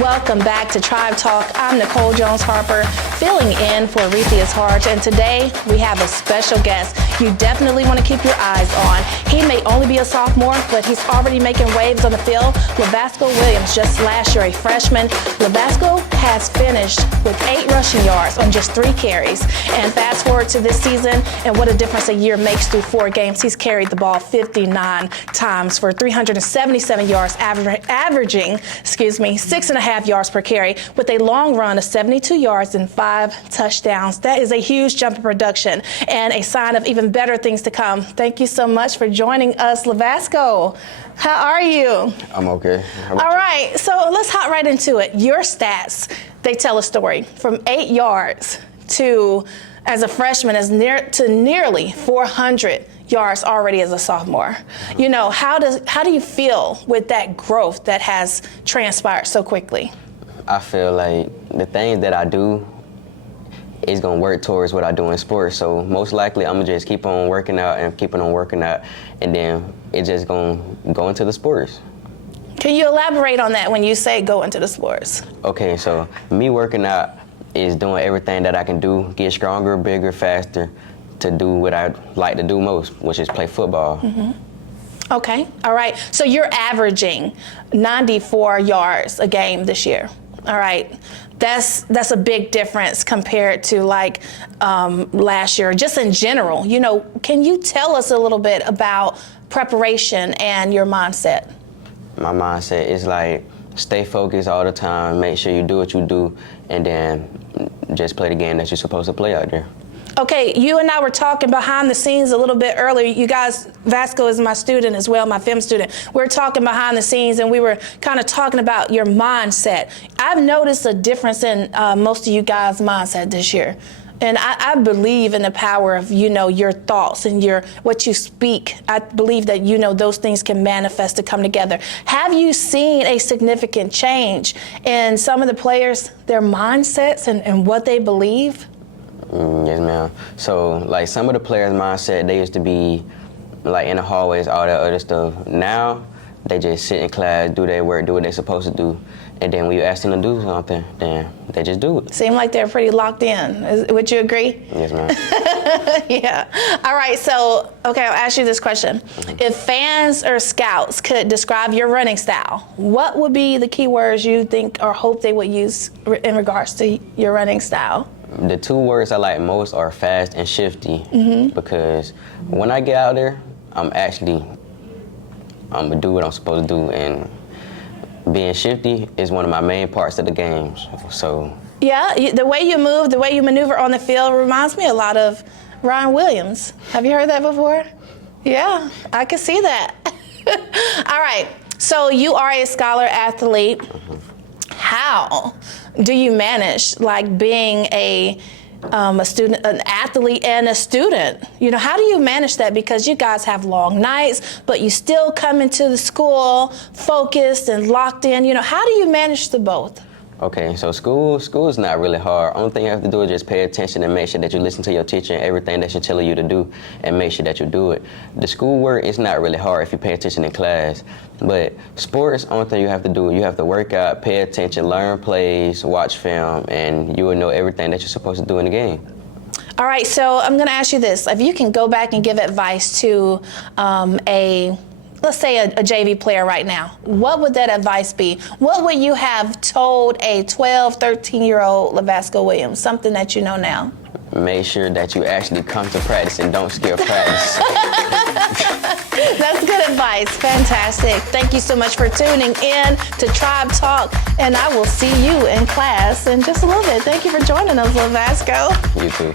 Welcome back to Tribe Talk. I'm Nicole Jones-Harper, filling in for Arethia's Hart, and today we have a special guest you definitely want to keep your eyes on. He may only be a sophomore, but he's already making waves on the field. Lavasco Williams, just last year a freshman. Lavasco has finished with 8 rushing yards on just 3 carries. And fast forward to this season, and what a difference a year makes through 4 games. He's carried the ball 59 times for 377 yards, averaging 6.5 yards per carry, with a long run of 72 yards and 5 touchdowns. That is a huge jump in production and a sign of even better things to come. Thank you so much for joining us, Lavasco. How are you? I'm okay. All right, so let's hop right into it. Your stats, they tell a story. From 8 yards to, as a freshman, to nearly 400 yards already as a sophomore. You know, how do you feel with that growth that has transpired so quickly? I feel like the things that I do is going to work towards what I do in sports. So most likely I'm going to just keep on working out and keeping on working out, and then it's just going to go into the sports. Can you elaborate on that when you say go into the sports? Okay, so me working out is doing everything that I can do, get stronger, bigger, faster, to do what I like to do most, which is play football. Mm-hmm. Okay, all right. So you're averaging 94 yards a game this year. All right, that's a big difference compared to last year, just in general. You know, can you tell us a little bit about preparation and your mindset? My mindset is like stay focused all the time, make sure you do what you do, and then just play the game that you're supposed to play out there. Okay, you and I were talking behind the scenes a little bit earlier. You guys, Vasco is my student as well, my film student. We were talking behind the scenes, and we were kind of talking about your mindset. I've noticed a difference in most of you guys' mindset this year. And I believe in the power of, your thoughts and what you speak. I believe that, those things can manifest to come together. Have you seen a significant change in some of the players, their mindsets and what they believe? Yes, ma'am. So, some of the players' mindset, they used to be, in the hallways, all that other stuff. Now, they just sit in class, do their work, do what they're supposed to do. And then when you ask them to do something, then they just do it. Seem like they're pretty locked in. Would you agree? Yes, ma'am. Yeah. All right, so, okay, I'll ask you this question. Mm-hmm. If fans or scouts could describe your running style, what would be the key words you think or hope they would use in regards to your running style? The 2 words I like most are fast and shifty, because when I get out there, I'm gonna do what I'm supposed to do, and being shifty is one of my main parts of the games. So yeah, the way you move, the way you maneuver on the field reminds me a lot of Ryan Williams. Have you heard that before? Yeah, I can see that. All right, so you are a scholar athlete. How do you manage being a student, an athlete and a student? How do you manage that? Because you guys have long nights, but you still come into the school focused and locked in. How do you manage the both? Okay, so school is not really hard. Only thing you have to do is just pay attention and make sure that you listen to your teacher and everything that she's telling you to do, and make sure that you do it. The schoolwork is not really hard if you pay attention in class. But sports, only thing you have to do, you have to work out, pay attention, learn plays, watch film, and you will know everything that you're supposed to do in the game. All right, so I'm going to ask you this. If you can go back and give advice to let's say a JV player right now, what would that advice be? What would you have told a 12, 13-year-old Lavasco Williams, something that you know now? Make sure that you actually come to practice and don't skip practice. That's good advice. Fantastic. Thank you so much for tuning in to Tribe Talk, and I will see you in class in just a little bit. Thank you for joining us, Lavasco. You too.